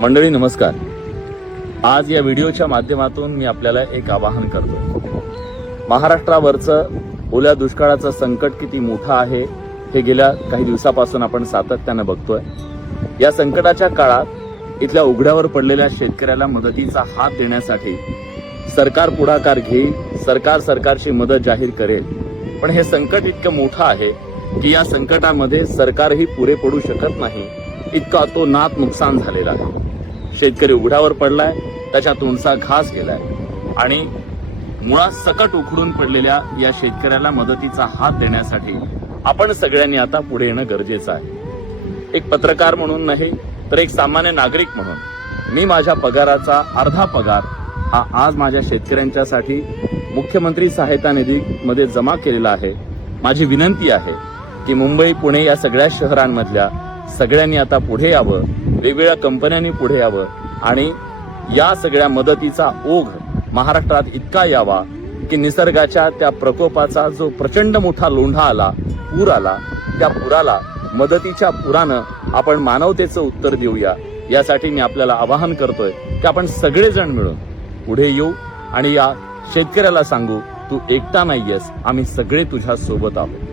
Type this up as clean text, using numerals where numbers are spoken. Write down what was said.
मंडळी नमस्कार. आज या व्हिडिओच्या माध्यमातून मी आपल्याला एक आवाहन करतो. महाराष्ट्रावरचं ओल्या दुष्काळाचं संकट किती मोठं आहे हे गेल्या काही दिवसापासून आपण सातत्यानं बघतोय. या संकटाच्या काळात इथल्या उघड्यावर पडलेल्या शेतकऱ्याला मदतीचा हात देण्यासाठी सरकार पुढाकार घेईल, सरकारची मदत जाहीर करेल. पण हे संकट इतकं मोठं आहे की या संकटामध्ये सरकारही पुरे पडू शकत नाही, इतका तो नात नुकसान झालेला आहे. शेतकरी उघड्यावर पडलाय, त्याच्या तोंडचा घास गेलाय आणि मुळात सकट उखडून पडलेल्या या शेतकऱ्याला मदतीचा हात देण्यासाठी आपण सगळ्यांनी आता पुढे येणं गरजेचं आहे. एक पत्रकार म्हणून नाही तर एक सामान्य नागरिक म्हणून मी माझ्या पगाराचा अर्धा पगार हा आज माझ्या शेतकऱ्यांच्यासाठी मुख्यमंत्री सहायता निधीमध्ये जमा केलेला आहे. माझी विनंती आहे की मुंबई, पुणे या सगळ्या शहरांमधल्या सगळ्यांनी आता पुढे यावं, वेगवेगळ्या कंपन्यांनी पुढे यावं आणि या सगळ्या मदतीचा ओघ महाराष्ट्रात इतका यावा की निसर्गाच्या त्या प्रकोपाचा जो प्रचंड मोठा लोंढा आला, पूर आला, त्या पुराला मदतीच्या पुरानं आपण मानवतेचं उत्तर देऊया. यासाठी मी आपल्याला आवाहन करतोय की आपण सगळेजण मिळून पुढे येऊ आणि या शेतकऱ्याला सांगू, तू एकटा नाहीयेस, आम्ही सगळे तुझ्या सोबत आहोत.